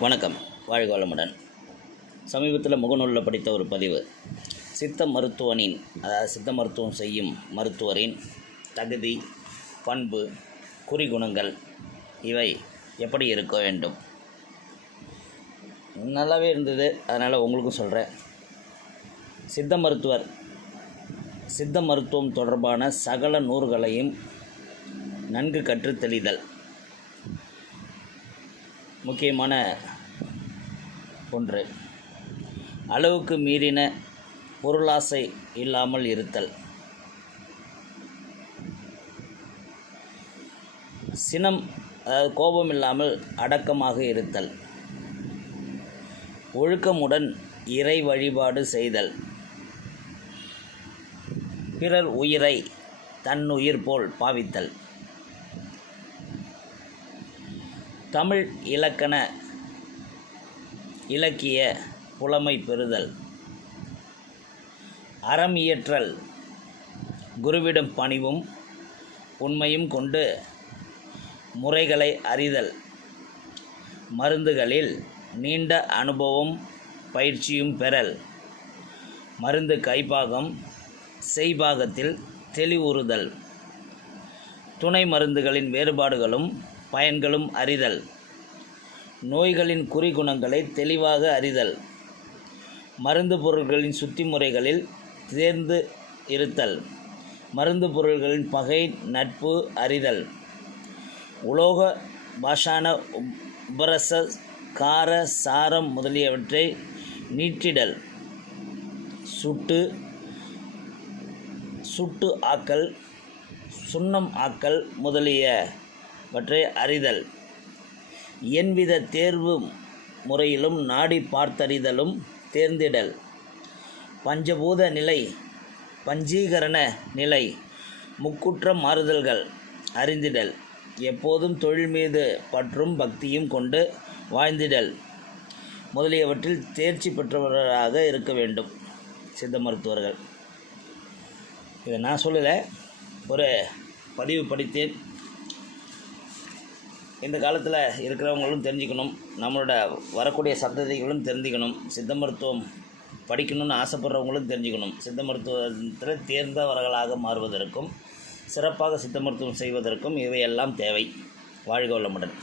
வணக்கம். வாழ்க வளமுடன். சமீபத்தில் முகநூலில் படித்த ஒரு பதிவு. சித்த மருத்துவனின் அதாவது சித்த மருத்துவம் செய்யும் மருத்துவரின் தகுதி பண்பு குறிகுணங்கள் இவை எப்படி இருக்க வேண்டும்? நல்லாவே இருந்தது. அதனால் உங்களுக்கும் சொல்கிறேன் சித்த மருத்துவர் சித்த மருத்துவம் தொடர்பான சகல நூறுகளையும் நன்கு கற்றுத் தெளிதல். முக்கியமான ஒன்று. அளவுக்கு மீறின பொருளாசை இல்லாமல் இருத்தல். சினம் அதாவது கோபம் இல்லாமல் அடக்கமாக இருத்தல். ஒழுக்கமுடன் இறை வழிபாடு செய்தல். பிறர் உயிரை தன்னுயிர் போல் பாவித்தல். தமிழ் இலக்கண இலக்கிய புலமை பெறுதல். அறம் இயற்றல். குருவிடம் பணிவும் உண்மையும் கொண்டு முறைகளை அறிதல். மருந்துகளில் நீண்ட அனுபவம் பயிற்சியும் பெறல். மருந்து கைப்பாகம் செய்பாகத்தில் தெளிவுறுதல். துணை மருந்துகளின் வேறுபாடுகளும் பயன்களும் அறிதல். நோய்களின் குறிகுணங்களை தெளிவாக அறிதல். மருந்து பொருட்களின் சுத்தி முறைகளில் தேர்ந்து இருத்தல். மருந்து பொருள்களின் பகை நட்பு அறிதல். உலோக பாஷான உபரச கார சாரம் முதலியவற்றை நீட்டிடல். சுட்டு சுட்டு ஆக்கல் சுண்ணம் ஆக்கல் முதலிய பற்றி அறிதல். என்வித தேர்வு முறையிலும் நாடி பார்த்தறிதலும் தேர்ந்திடல். பஞ்சபூத நிலை பஞ்சீகரண நிலை முக்குற்ற மாறுதல்கள் அறிந்திடல். எப்போதும் தொழில் மீது பற்றும் பக்தியும் கொண்டு வாழ்ந்திடல். முதலியவற்றில் தேர்ச்சி பெற்றவர்களாக இருக்க வேண்டும் சித்த மருத்துவர்கள். இதை நான் சொல்லலை ஒரு பதிவு படித்தேன். இந்த காலத்தில் இருக்கிறவங்களும் தெரிஞ்சுக்கணும் நம்மளோட வரக்கூடிய சந்ததிகளும் தெரிஞ்சுக்கணும் சித்த மருத்துவம் படிக்கணும்னு ஆசைப்படுறவங்களும் தெரிஞ்சுக்கணும். சித்த மருத்துவத்தில் தேர்ந்தவர்களாக மாறுவதற்கும் சிறப்பாக சித்த மருத்துவம் செய்வதற்கும் இவையெல்லாம் தேவை. வாழ்க வளமுடன்.